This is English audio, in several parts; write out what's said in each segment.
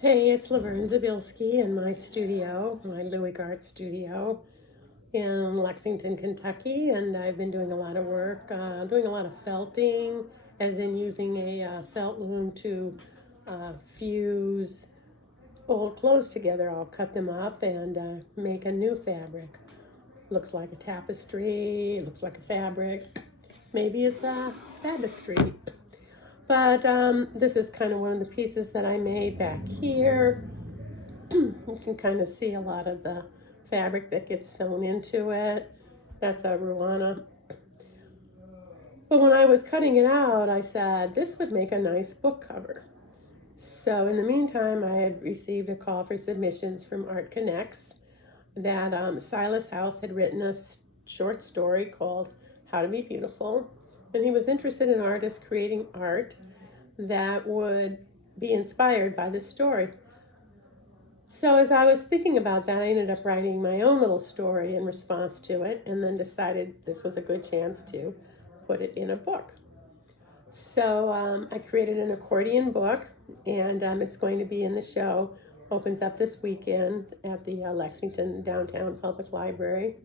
Hey, it's Laverne Zabilski in my studio, my Louis Gart studio in Lexington, Kentucky, and I've been doing a lot of work, doing a lot of felting, as in using a felt loom to fuse old clothes together. I'll cut them up and make a new fabric. Looks like a tapestry, looks like a fabric. Maybe it's a tapestry. But this is kind of one of the pieces that I made back here. You can kind of see a lot of the fabric that gets sewn into it. That's a Ruana. But when I was cutting it out, I said this would make a nice book cover. So in the meantime, I had received a call for submissions from Art Connects that Silas House had written a short story called How to Be Beautiful. And he was interested in artists creating art that would be inspired by the story. So as I was thinking about that, I ended up writing my own little story in response to it, and then decided this was a good chance to put it in a book. So I created an accordion book, and it's going to be in the show. Opens up this weekend at the Lexington Downtown Public Library.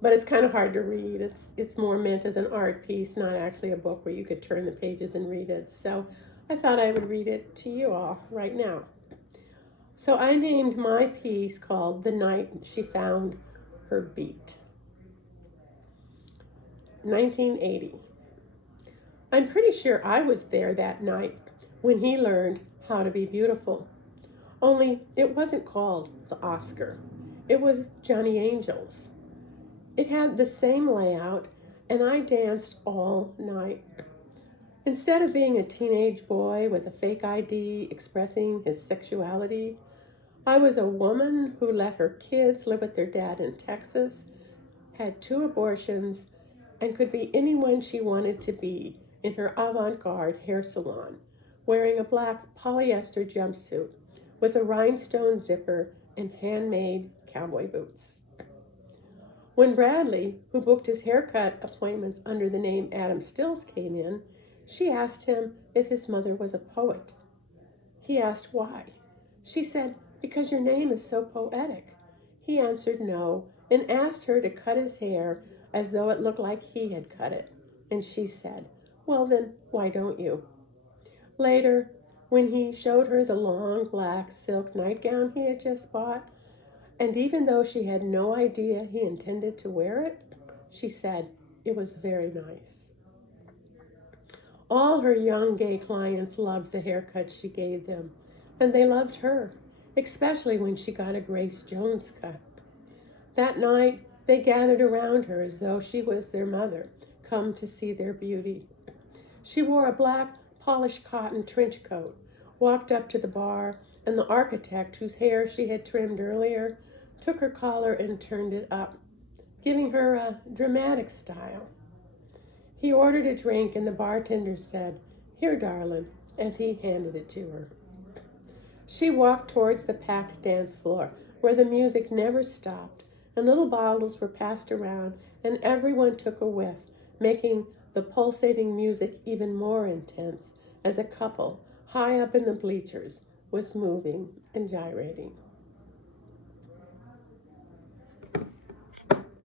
But it's kind of hard to read. It's more meant as an art piece, not actually a book where you could turn the pages and read it. So I thought I would read it to you all right now. So I named my piece called The Night She Found Her Beat. 1980. I'm pretty sure I was there that night when he learned how to be beautiful. Only it wasn't called the Oscar. It was Johnny Angel's. It had the same layout, and I danced all night. Instead of being a teenage boy with a fake ID expressing his sexuality, I was a woman who let her kids live with their dad in Texas, had 2 abortions, and could be anyone she wanted to be in her avant-garde hair salon, wearing a black polyester jumpsuit with a rhinestone zipper and handmade cowboy boots. When Bradley, who booked his haircut appointments under the name Adam Stills, came in, she asked him if his mother was a poet. He asked why. She said, "Because your name is so poetic." He answered no and asked her to cut his hair as though it looked like he had cut it. And she said, "Well then, why don't you?" Later, when he showed her the long black silk nightgown he had just bought, and even though she had no idea he intended to wear it, she said it was very nice. All her young gay clients loved the haircuts she gave them, and they loved her, especially when she got a Grace Jones cut. That night, they gathered around her as though she was their mother, come to see their beauty. She wore a black polished cotton trench coat, walked up to the bar, and the architect, whose hair she had trimmed earlier, took her collar and turned it up, giving her a dramatic style. He ordered a drink, and the bartender said, "Here, darling," as he handed it to her. She walked towards the packed dance floor, where the music never stopped, and little bottles were passed around, and everyone took a whiff, making the pulsating music even more intense as a couple, high up in the bleachers, was moving and gyrating.